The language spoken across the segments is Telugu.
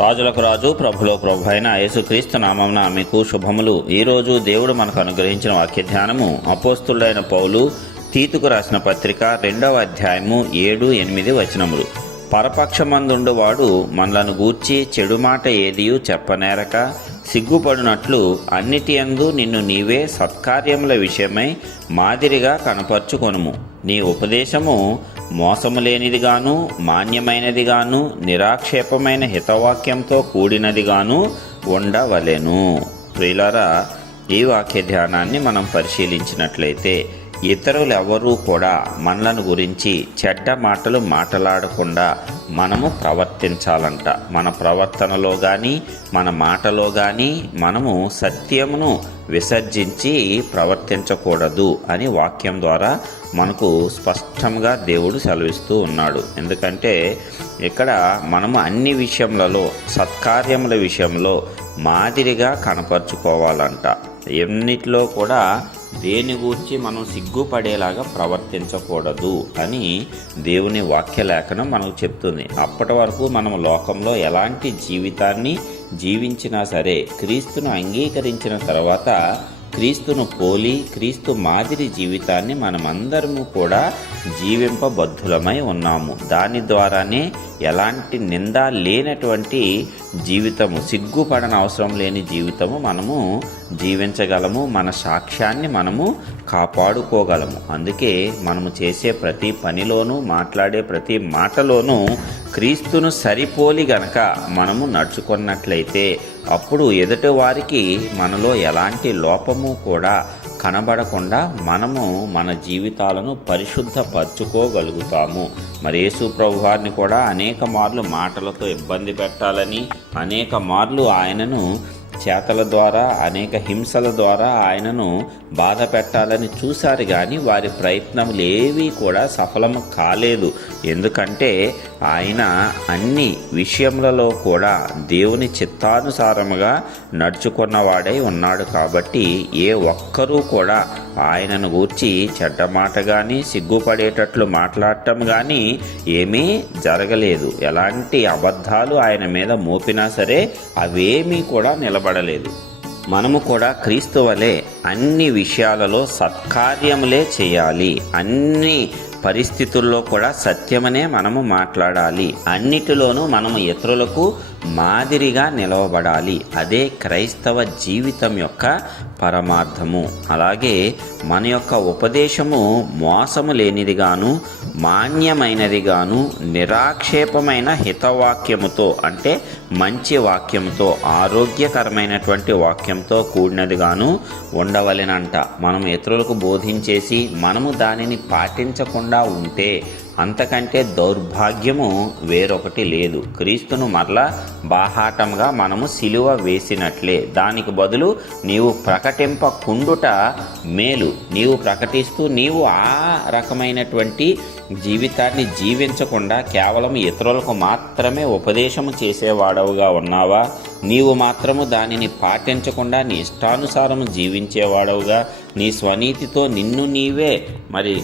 రాజులకు రాజు ప్రభులో ప్రభు అయిన యేసుక్రీస్తు నామంన మీకు శుభములు. ఈరోజు దేవుడు మనకు అనుగ్రహించిన వాక్య ధ్యానము అపోస్తుడైన పౌలు తీతుకు రాసిన పత్రిక రెండవ అధ్యాయము ఏడు ఎనిమిది వచనములు. పరపక్షమందుండువాడు మనలను గూర్చి చెడు మాట ఏదియూ చెప్పనేరక సిగ్గుపడినట్లు అన్నిటి అందు నిన్ను నీవే సత్కార్యముల విషయమై మాదిరిగా కనపరుచుకొనుము. నీ ఉపదేశము మోసము లేనిదిగాను మాన్యమైనదిగాను నిరాక్షేపమైన హితవాక్యంతో కూడినదిగాను ఉండవలెను. ప్రియులారా ఈ వాక్య ధ్యానాన్ని మనం పరిశీలించినట్లయితే ఇతరులు ఎవరూ కూడా మనలను గురించి చెడ్డ మాటలు మాట్లాడకుండా మనము ప్రవర్తించాలంట. మన ప్రవర్తనలో కానీ మన మాటలో కానీ మనము సత్యమును విసర్జించి ప్రవర్తించకూడదు అని వాక్యం ద్వారా మనకు స్పష్టంగా దేవుడు సెలవిస్తూ ఉన్నాడు. ఎందుకంటే ఇక్కడ మనము అన్ని విషయములలో సత్కార్యముల విషయంలో మాదిరిగా కనపరుచుకోవాలంట. ఎన్నిట్లో కూడా దేని గూర్చి మనం సిగ్గుపడేలాగా ప్రవర్తించకూడదు అని దేవుని వాక్య లేఖనం మనకు చెప్తుంది. అప్పటి వరకు మనం లోకంలో ఎలాంటి జీవితాన్ని జీవించినా సరే క్రీస్తును అంగీకరించిన తర్వాత క్రీస్తును పోలి క్రీస్తు మాదిరి జీవితాన్ని మనమందరము కూడా జీవింపబద్ధులమై ఉన్నాము. దాని ద్వారానే ఎలాంటి నింద లేనటువంటి జీవితము సిగ్గుపడన అవసరం లేని జీవితము మనము జీవించగలము మన సాక్ష్యాన్ని మనము కాపాడుకోగలము. అందుకే మనము చేసే ప్రతి పనిలోనూ మాట్లాడే ప్రతి మాటలోనూ క్రీస్తును సరిపోలి గనక మనము నడుచుకున్నట్లయితే అప్పుడు ఎదుటి వారికి మనలో ఎలాంటి లోపము కూడా కనబడకుండా మనము మన జీవితాలను పరిశుద్ధపరచుకోగలుగుతాము. మరి యేసు ప్రభువారిని కూడా అనేక మార్లు మాటలతో ఇబ్బంది పెట్టాలని అనేక మార్లు ఆయనను చేతల ద్వారా అనేక హింసల ద్వారా ఆయనను బాధ పెట్టాలని చూశారు కానీ వారి ప్రయత్నములేవీ కూడా సఫలము కాలేదు. ఎందుకంటే ఆయన అన్ని విషయములలో కూడా దేవుని చిత్తానుసారముగా నడుచుకున్నవాడై ఉన్నాడు కాబట్టి ఏ ఒక్కరూ కూడా ఆయనను గూర్చి చెడ్డ మాట కానీ సిగ్గుపడేటట్లు మాట్లాడటం కానీ ఏమీ జరగలేదు. ఎలాంటి అబద్ధాలు ఆయన మీద మోపినా సరే అవేమీ కూడా నిలబడలేదు. మనము కూడా క్రీస్తు వలె అన్ని విషయాలలో సత్కార్యములే చేయాలి. అన్ని పరిస్థితుల్లో కూడా సత్యమనే మనము మాట్లాడాలి. అన్నిటిలోనూ మనము ఇతరులకు మాదిరిగా నిలవబడాలి. అదే క్రైస్తవ జీవితం యొక్క పరమార్థము. అలాగే మన యొక్క ఉపదేశము మోసము లేనిదిగాను మాన్యమైనదిగాను నిరాక్షేపమైన హితవాక్యముతో అంటే మంచి వాక్యంతో ఆరోగ్యకరమైనటువంటి వాక్యంతో కూడినదిగాను ఉండవలెనంట. మనం ఇతరులకు బోధించేసి మనము దానిని పాటించకుండా ఉంటే అంతకంటే దౌర్భాగ్యము వేరొకటి లేదు. క్రీస్తును మరలా బాహాటంగా మనము సిలువ వేసినట్లే. దానికి బదులు నీవు ప్రకటింపకుండుట మేలు. నీవు ప్రకటిస్తూ నీవు ఆ రకమైనటువంటి జీవితాన్ని జీవించకుండా కేవలం ఇతరులకు మాత్రమే ఉపదేశము చేసేవాడవుగా ఉన్నావా? నీవు మాత్రము దానిని పాటించకుండా నీ ఇష్టానుసారము జీవించేవాడవుగా? నీ స్వనీతితో నిన్ను నీవే మరి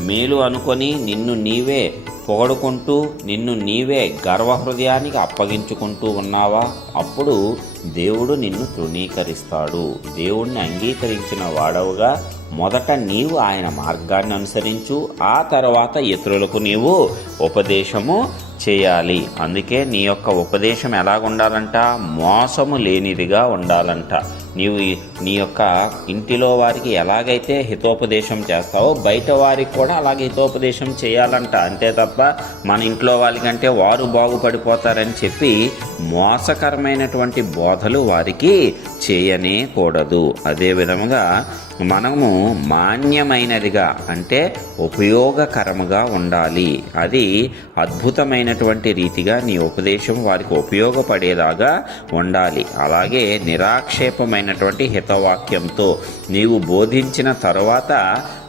మేలు అనుకొని నిన్ను నీవే పొగడుకుంటూ నిన్ను నీవే గర్వహృదయానికి అప్పగించుకుంటూ ఉన్నావా? అప్పుడు దేవుడు నిన్ను తృణీకరిస్తాడు. దేవుణ్ణి అంగీకరించిన వాడవుగా. మొదట నీవు ఆయన మార్గాన్ని అనుసరించు ఆ తర్వాత ఇతరులకు నీవు ఉపదేశము చేయాలి. అందుకే నీ యొక్క ఉపదేశం ఎలాగుండాలంట? మోసము లేనిదిగా ఉండాలంట. నీవు నీ యొక్క ఇంటిలో వారికి ఎలాగైతే హితోపదేశం చేస్తావో బయట వారికి కూడా అలాగే హితోపదేశం చేయాలంట. అంతే తప్ప మన ఇంట్లో వాళ్ళకంటే వారు బాగుపడిపోతారని చెప్పి మోసకరమైనటువంటి బోధలు వారికి చేయనే కూడదు. అదే విధముగా మనము మాన్యమైనదిగా అంటే ఉపయోగకరముగా ఉండాలి. అది అద్భుతమైన అద్భుతమైనటువంటి రీతిగా నీ ఉపదేశం వారికి ఉపయోగపడేలాగా ఉండాలి. అలాగే నిరాక్షేపమైనటువంటి హితవాక్యంతో నీవు బోధించిన తర్వాత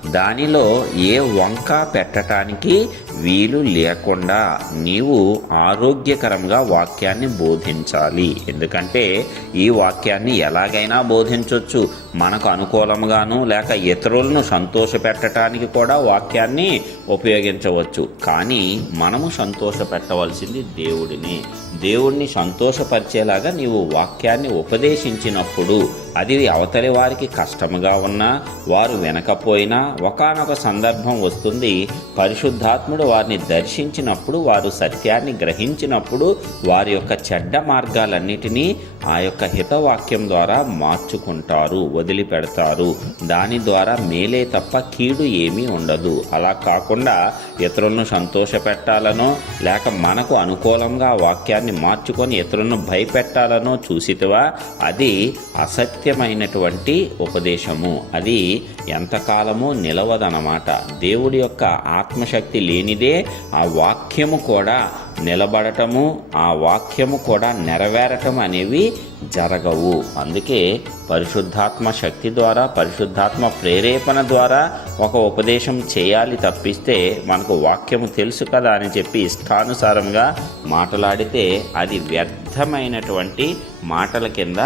దానిలో ఏ వంక పెట్టడానికి వీలు లేకుండా నీవు ఆరోగ్యకరంగా వాక్యాన్ని బోధించాలి. ఎందుకంటే ఈ వాక్యాన్ని ఎలాగైనా బోధించవచ్చు మనకు అనుకూలంగాను లేక ఇతరులను సంతోషపెట్టడానికి కూడా వాక్యాన్ని ఉపయోగించవచ్చు. కానీ మనము సంతోషపెట్టవలసింది దేవుడిని. దేవుణ్ణి సంతోషపరిచేలాగా నీవు వాక్యాన్ని ఉపదేశించినప్పుడు అది అవతలి వారికి కష్టముగా ఉన్నా వారు వినకపోయినా ఒకనొక సందర్భం వస్తుంది. పరిశుద్ధాత్ముడు వారిని దర్శించినప్పుడు వారు సత్యాన్ని గ్రహించినప్పుడు వారి యొక్క చెడ్డ మార్గాలన్నిటినీ ఆ యొక్క హితవాక్యం ద్వారా మార్చుకుంటారు వదిలిపెడతారు. దాని ద్వారా మేలే తప్ప కీడు ఏమీ ఉండదు. అలా కాకుండా ఇతరులను సంతోషపెట్టాలనో లేక మనకు అనుకూలంగా వాక్యాన్ని మార్చుకొని ఇతరులను భయపెట్టాలనో చూసితివా? అది అసత్యమైనటువంటి ఉపదేశము. అది ఎంతకాలము నిలవదనమాట దేవుడి యొక్క ఆత్మశక్తి లేనిదే ఆ వాక్యము కూడా నిలబడటము ఆ వాక్యము కూడా నెరవేరటం అనేవి జరగవు. అందుకే పరిశుద్ధాత్మ శక్తి ద్వారా పరిశుద్ధాత్మ ప్రేరేపణ ద్వారా ఒక ఉపదేశం చేయాలి తప్పిస్తే మనకు వాక్యము తెలుసు కదా అని చెప్పి ఇష్టానుసారంగా మాట్లాడితే అది వ్యర్థమైనటువంటి మాటల కింద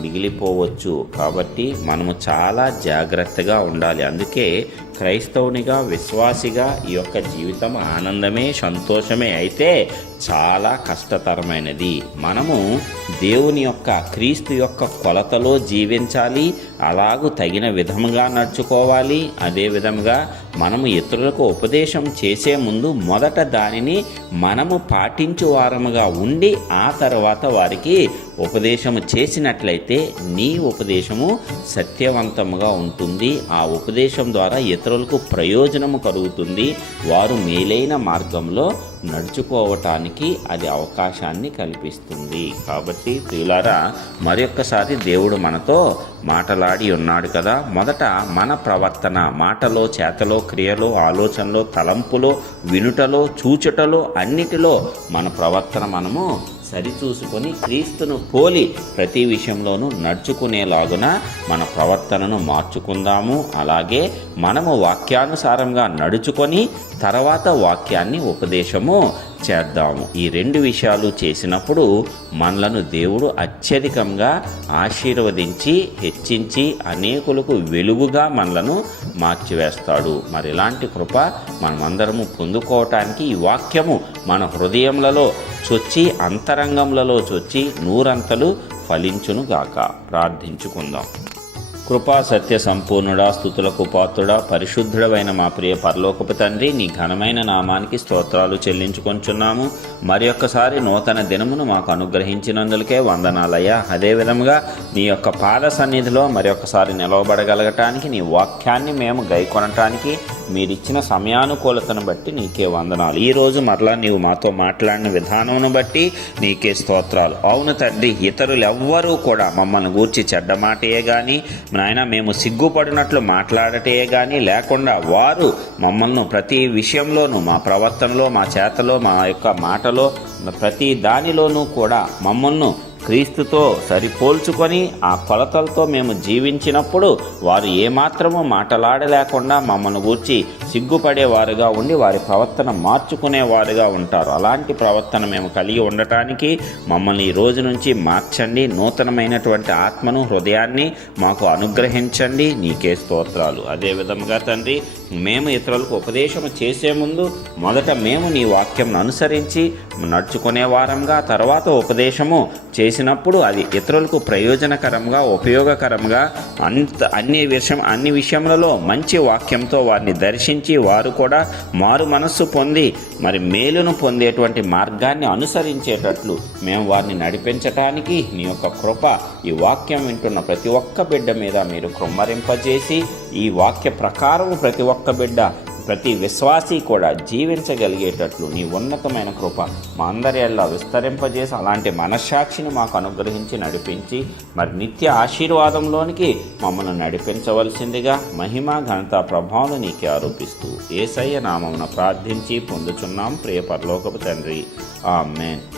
మిగిలిపోవచ్చు. కాబట్టి మనము చాలా జాగ్రత్తగా ఉండాలి. అందుకే క్రైస్తవునిగా విశ్వాసిగా ఈ యొక్క జీవితం ఆనందమే సంతోషమే. అయితే చాలా కష్టతరమైనది. మనము దేవుని యొక్క క్రీస్తు యొక్క కొలతలో జీవించాలి అలాగూ తగిన విధముగా నడుచుకోవాలి. అదే విధముగా మనము ఇతరులకు ఉపదేశం చేసే ముందు మొదట దానిని మనము పాటించు వారముగా ఉండి ఆ తర్వాత వారికి ఉపదేశము చేసినట్లయితే నీ ఉపదేశము సత్యవంతముగా ఉంటుంది. ఆ ఉపదేశం ద్వారా ఇతరులకు ప్రయోజనము కలుగుతుంది. వారు మేలైన మార్గంలో నడుచుకోవటానికి అది అవకాశాన్ని కల్పిస్తుంది. కాబట్టి ప్రియులారా మరొక్కసారి దేవుడు మనతో మాటలాడి ఉన్నాడు కదా. మొదట మన ప్రవర్తన మాటలో చేతలో క్రియలో ఆలోచనలో తలంపులో వినుటలో చూచుటలో అన్నిటిలో మన ప్రవర్తన మనము సరిచూసుకొని క్రీస్తును పోలి ప్రతి విషయంలోనూ నడుచుకునేలాగున మన ప్రవర్తనను మార్చుకుందాము. అలాగే మనము వాక్యానుసారంగా నడుచుకొని తర్వాత వాక్యాన్ని ఉపదేశము చేద్దాము. ఈ రెండు విషయాలు చేసినప్పుడు మనలను దేవుడు అత్యధికంగా ఆశీర్వదించి హెచ్చించి అనేకులకు వెలుగుగా మనలను మార్చివేస్తాడు. మరి ఇలాంటి కృప మనమందరము పొందుకోవటానికి ఈ వాక్యము మన హృదయములలో చొచ్చి అంతరంగములలో చొచ్చి నూరంతలు ఫలించునుగాక. ప్రార్థించుకుందాం. కృపా సత్య సంపూర్ణుడా స్థుతులకు పాత్రుడా పరిశుద్ధుడమైన మా ప్రియ పరలోకపు తండ్రి నీ ఘనమైన నామానికి స్తోత్రాలు చెల్లించుకొంచున్నాము. మరి ఒక్కసారి నూతన దినమును మాకు అనుగ్రహించినందులకే వందనాలయ్యా. అదేవిధముగా నీ యొక్క పాద సన్నిధిలో మరి ఒక్కసారి నిలవబడగలగటానికి నీ వాక్యాన్ని మేము గైకొనటానికి మీరిచ్చిన సమయానుకూలతను బట్టి నీకే వందనాలు. ఈరోజు మరలా నీవు మాతో మాట్లాడిన విధానమును బట్టి నీకే స్తోత్రాలు. అవును తండ్రి ఇతరులు ఎవ్వరూ కూడా మమ్మల్ని గూర్చి చెడ్డ మాటయే కానీ నాయన మేము సిగ్గుపడినట్లు మాట్లాడటే కానీ లేకుండా వారు మమ్మల్ని ప్రతి విషయంలోనూ మా ప్రవర్తనలో మా చేతలో మా యొక్క మాటలో ప్రతి దానిలోనూ కూడా మమ్మల్ని క్రీస్తుతో సరిపోల్చుకొని ఆ కొలతలతో మేము జీవించినప్పుడు వారు ఏమాత్రము మాటలాడలేకుండా మమ్మల్ని గూర్చి సిగ్గుపడేవారుగా ఉండి వారి ప్రవర్తన మార్చుకునేవారుగా ఉంటారు. అలాంటి ప్రవర్తన మేము కలిగి ఉండటానికి మమ్మల్ని ఈ రోజు నుంచి మార్చండి. నూతనమైనటువంటి ఆత్మను హృదయాన్ని మాకు అనుగ్రహించండి. నీకే స్తోత్రాలు. అదే విధముగా తండ్రి మేము ఇతరులకు ఉపదేశం చేసే ముందు మొదట మేము నీ వాక్యం అనుసరించి నడుచుకునే వారంగా తర్వాత ఉపదేశము చేసి చేసినప్పుడు అది ఇతరులకు ప్రయోజనకరంగా ఉపయోగకరంగా అంత అన్ని విషయం అన్ని విషయములలో మంచి వాక్యంతో వారిని దర్శించి వారు కూడా మారు మనస్సు పొంది మరి మేలును పొందేటువంటి మార్గాన్ని అనుసరించేటట్లు మేము వారిని నడిపించటానికి నీ యొక్క కృప ఈ వాక్యం వింటున్న ప్రతి ఒక్క బిడ్డ మీద మీరు కృమ్మరింపజేసి ఈ వాక్య ప్రకారం ప్రతి ఒక్క బిడ్డ ప్రతి విశ్వాసి కూడా జీవించగలిగేటట్లు నీ ఉన్నతమైన కృప మా అందరి ఎలా విస్తరింపజేసి అలాంటి మనశ్శాక్షిని మాకు అనుగ్రహించి నడిపించి మరి నిత్య ఆశీర్వాదంలోనికి మమ్మల్ని నడిపించవలసిందిగా మహిమ ఘనత ప్రభావం నీకే ఆరోపిస్తూ ఏసయ్య నామమున ప్రార్థించి పొందుచున్నాం. ప్రియ పరలోకపు తండ్రి. ఆమెన్.